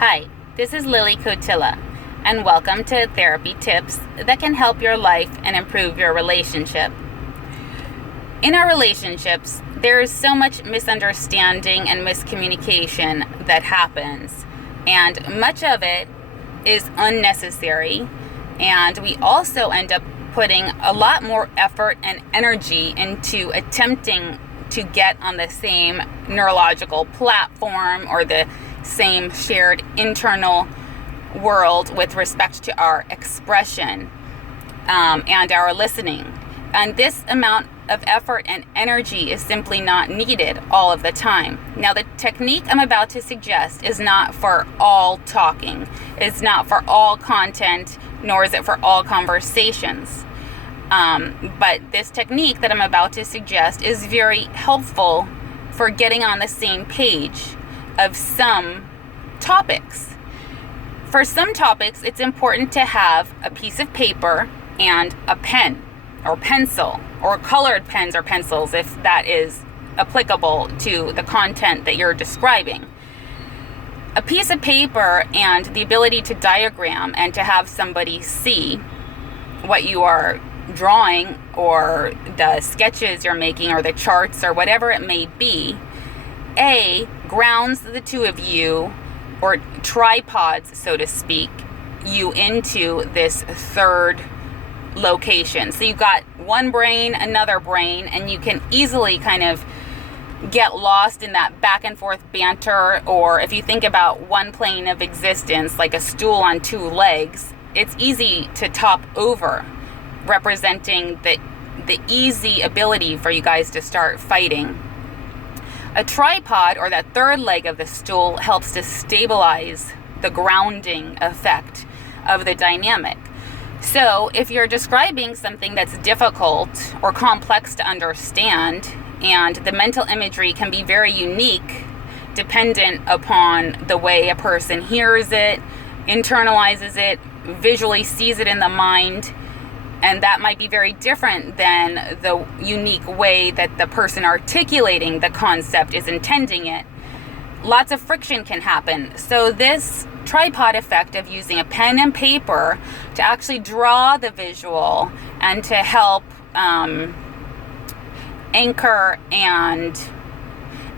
Hi, this is Lily Cotilla, and welcome to Therapy Tips that can help your life and improve your relationship. In our relationships, there is so much misunderstanding and miscommunication that happens, and much of it is unnecessary, and we also end up putting a lot more effort and energy into attempting to get on the same neurological platform or the same shared internal world with respect to our expression and our listening. And this amount of effort and energy is simply not needed all of the time. Now, the technique I'm about to suggest is not for all talking. It's not for all content, nor is it for all conversations. But this technique that I'm about to suggest is very helpful for getting on the same page of some topics. For some topics, it's important to have a piece of paper and a pen or pencil, or colored pens or pencils if that is applicable to the content that you're describing. A piece of paper and the ability to diagram and to have somebody see what you are drawing or the sketches you're making or the charts or whatever it may be, grounds the two of you, or tripods, so to speak, you into this third location. So you've got one brain, another brain, and you can easily kind of get lost in that back and forth banter. Or if you think about one plane of existence, like a stool on two legs, it's easy to top over, representing the easy ability for you guys to start fighting. A tripod, or that third leg of the stool, helps to stabilize the grounding effect of the dynamic. So if you're describing something that's difficult or complex to understand, and the mental imagery can be very unique dependent upon the way a person hears it, internalizes it, visually sees it in the mind, and that might be very different than the unique way that the person articulating the concept is intending it. Lots of friction can happen. So this tripod effect of using a pen and paper to actually draw the visual and to help anchor and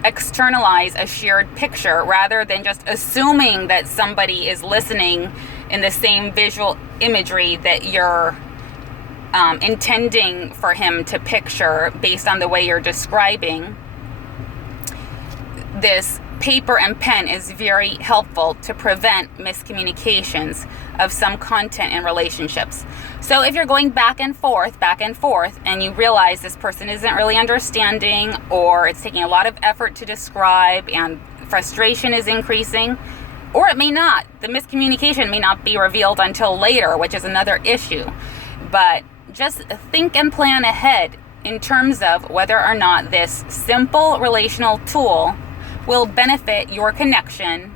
externalize a shared picture, rather than just assuming that somebody is listening in the same visual imagery that you're intending for him to picture based on the way you're describing. This paper and pen is very helpful to prevent miscommunications of some content in relationships. So if you're going back and forth, and you realize this person isn't really understanding, or it's taking a lot of effort to describe and frustration is increasing, or it may not, the miscommunication may not be revealed until later, which is another issue. But just think and plan ahead in terms of whether or not this simple relational tool will benefit your connection,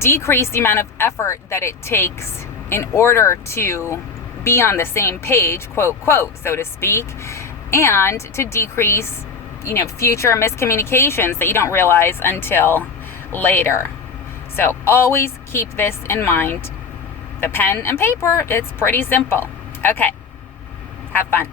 decrease the amount of effort that it takes in order to be on the same page, quote, quote, so to speak, and to decrease, future miscommunications that you don't realize until later. So always keep this in mind. The pen and paper, it's pretty simple. Okay, have fun.